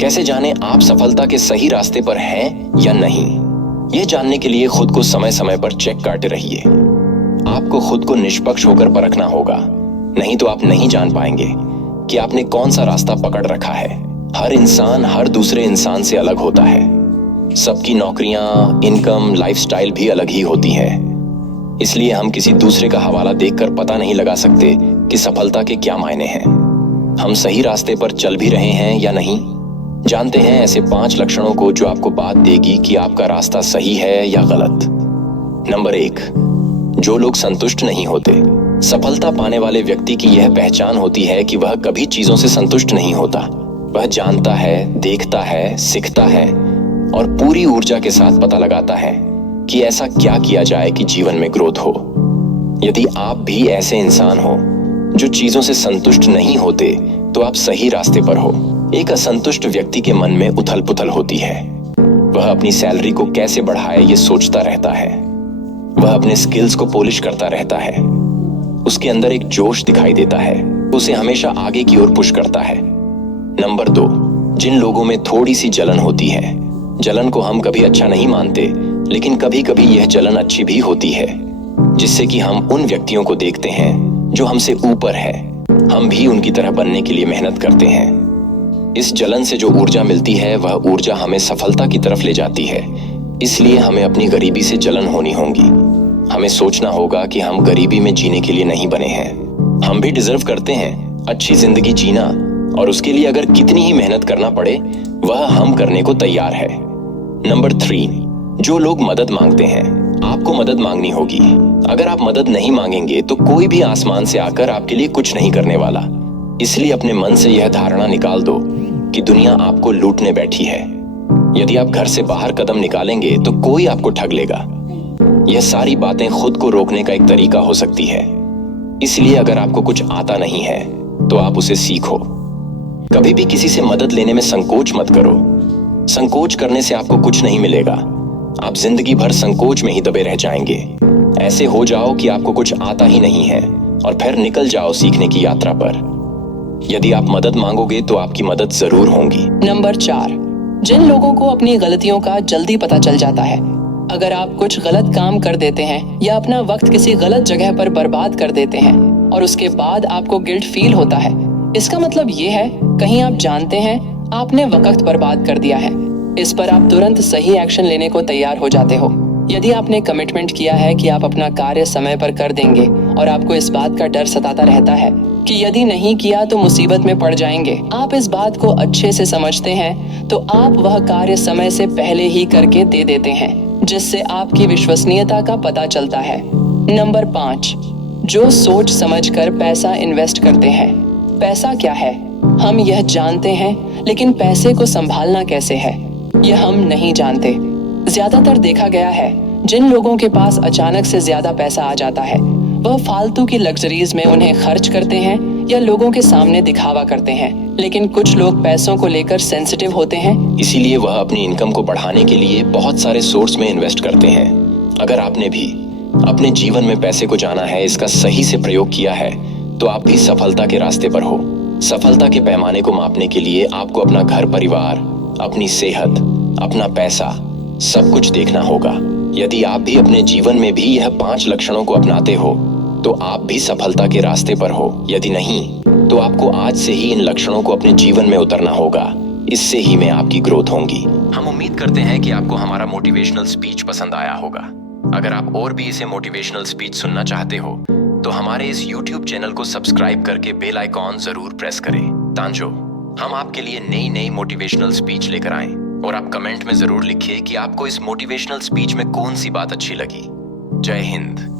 कैसे जाने आप सफलता के सही रास्ते पर हैं या नहीं? यह जानने के लिए खुद को समय समय पर चेक करते रहिए। आपको खुद को निष्पक्ष होकर परखना होगा, नहीं तो आप नहीं जान पाएंगे कि आपने कौन सा रास्ता पकड़ रखा है। हर इंसान हर दूसरे इंसान से अलग होता है। सबकी नौकरियां, इनकम, लाइफस्टाइल भी अलग ही होती है। इसलिए हम किसी दूसरे का हवाला देखकर पता नहीं लगा सकते कि सफलता के क्या मायने हैं। हम सही रास्ते पर चल भी रहे हैं या नहीं। जानते हैं ऐसे 5 लक्षणों को जो आपको बात देगी कि आपका रास्ता सही है या गलत। नंबर 1, जो लोग संतुष्ट नहीं होते। सफलता पाने वाले व्यक्ति की यह पहचान होती है कि वह कभी चीजों से संतुष्ट नहीं होता। वह जानता है, देखता है, सीखता है और पूरी ऊर्जा के साथ पता लगाता है कि ऐसा क्या किया जाए कि जीवन में ग्रोथ हो। यदि आप भी ऐसे इंसान हो जो चीजों से संतुष्ट नहीं होते, तो आप सही रास्ते पर हो। एक असंतुष्ट व्यक्ति के मन में उथल पुथल होती है। वह अपनी सैलरी को कैसे बढ़ाए ये सोचता रहता है। वह अपने स्किल्स को पॉलिश करता रहता है। उसके अंदर एक जोश दिखाई देता है, उसे हमेशा आगे की ओर पुश करता है। नंबर 2, जिन लोगों में थोड़ी सी जलन होती है। जलन को हम कभी अच्छा नहीं मानते, लेकिन कभी कभी यह जलन अच्छी भी होती है, जिससे कि हम उन व्यक्तियों को देखते हैं जो हमसे ऊपर है। हम भी उनकी तरह बनने के लिए मेहनत करते हैं। इस जलन से जो ऊर्जा मिलती है, वह ऊर्जा हमें सफलता की तरफ ले जाती है। इसलिए हमें अपनी गरीबी से जलन होनी होगी। हमें सोचना होगा कि हम गरीबी में जीने के लिए नहीं बने हैं। हम भी डिजर्व करते हैं अच्छी जिंदगी जीना, और उसके लिए अगर कितनी ही मेहनत करना पड़े, वह हम करने को तैयार है। नंबर 3, जो लोग मदद मांगते हैं। आपको मदद मांगनी होगी। अगर आप मदद नहीं मांगेंगे तो कोई भी आसमान से आकर आपके लिए कुछ नहीं करने वाला। इसलिए अपने मन से यह धारणा निकाल दो कि दुनिया आपको लूटने बैठी है। यदि आप घर से बाहर कदम निकालेंगे तो कोई आपको ठग लेगा। यह सारी बातें खुद को रोकने का एक तरीका हो सकती है। इसलिए अगर आपको कुछ आता नहीं है तो आप उसे सीखो। कभी भी किसी से मदद लेने में संकोच मत करो। संकोच करने से आपको कुछ नहीं मिलेगा। आप जिंदगी भर संकोच में ही दबे रह जाएंगे। ऐसे हो जाओ कि आपको कुछ आता ही नहीं है और फिर निकल जाओ सीखने की यात्रा पर। यदि आप मदद मांगोगे तो आपकी मदद जरूर होगी। नंबर 4, जिन लोगों को अपनी गलतियों का जल्दी पता चल जाता है। अगर आप कुछ गलत काम कर देते हैं या अपना वक्त किसी गलत जगह पर बर्बाद कर देते हैं और उसके बाद आपको गिल्ट फील होता है, इसका मतलब ये है कहीं आप जानते हैं आपने वक्त बर्बाद कर दिया है। इस पर आप तुरंत सही एक्शन लेने को तैयार हो जाते हो। यदि आपने कमिटमेंट किया है कि आप अपना कार्य समय पर कर देंगे और आपको इस बात का डर सताता रहता है कि यदि नहीं किया तो मुसीबत में पड़ जाएंगे, आप इस बात को अच्छे से समझते हैं, तो आप वह कार्य समय से पहले ही करके दे देते हैं, जिससे आपकी विश्वसनीयता का पता चलता है। नंबर 5, जो सोच समझकर पैसा इन्वेस्ट करते हैं। पैसा क्या है हम यह जानते हैं, लेकिन पैसे को संभालना कैसे है यह हम नहीं जानते। ज्यादातर देखा गया है जिन लोगों के पास अचानक से ज्यादा पैसा आ जाता है, वह फालतू की लग्जरीज में उन्हें खर्च करते हैं या लोगों के सामने दिखावा करते हैं। लेकिन कुछ लोग पैसों को लेकर सेंसिटिव होते हैं, इसीलिए वह अपनी इनकम को बढ़ाने के लिए बहुत सारे सोर्स में इन्वेस्ट करते हैं। अगर आपने भी अपने जीवन में पैसे को जाना है, इसका सही से प्रयोग किया है, तो आप भी सफलता के रास्ते पर हो। सफलता के पैमाने को मापने के लिए आपको अपना घर परिवार, अपनी सेहत, अपना पैसा, सब कुछ देखना होगा। यदि आप भी अपने जीवन में भी यह 5 लक्षणों को अपनाते हो, तो आप भी सफलता के रास्ते पर हो। यदि नहीं, तो आपको आज से ही इन लक्षणों को अपने जीवन में उतरना होगा। इससे ही में आपकी ग्रोथ होगी। हम उम्मीद करते हैं कि आपको हमारा मोटिवेशनल स्पीच पसंद आया होगा। अगर आप और भी इसे मोटिवेशनल स्पीच सुनना चाहते हो, तो हमारे इस YouTube चैनल को सब्सक्राइब करके बेल आइकॉन जरूर प्रेस करें, ताकि हम आपके लिए नई नई मोटिवेशनल स्पीच लेकर आएं। और आप कमेंट में जरूर लिखिए कि आपको इस मोटिवेशनल स्पीच में कौन सी बात अच्छी लगी। जय हिंद।